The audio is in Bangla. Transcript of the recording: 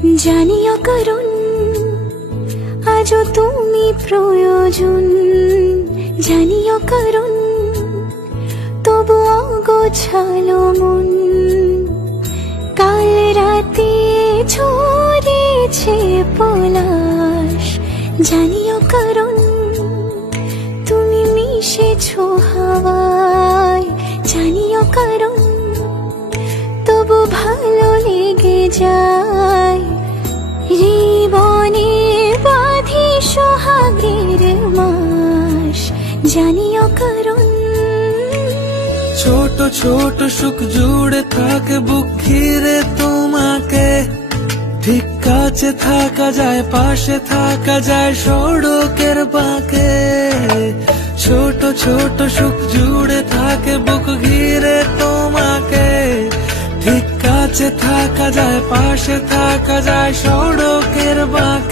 জানিও কারণ আজও তুমি প্রয়োজন, জানিও কারণ তবু অগোছালো মন। কাল রাতে ছড়িয়েছে পলাশ, জানিও কারণ তুমি মিশেছো হাওয়ায়, জানিও কারণ তবু ভালো লেগে যায়। জীবনে বাঁধি সোহাগের মাস, জানিও কারণ ছোট ছোট সুখ জুড়ে থাকে বুক ঘিরে তোমাকে। ঠিক কাছে থাকা যায়, পাশে থাকা যায় সড়কের বাঁকে। ছোট ছোট সুখ জুড়ে থাকে বুক ঘিরে তোমাকে। ঠিক কাছে থাকা যায়, পাশে থাকা যায় সড়কের বাঁকে।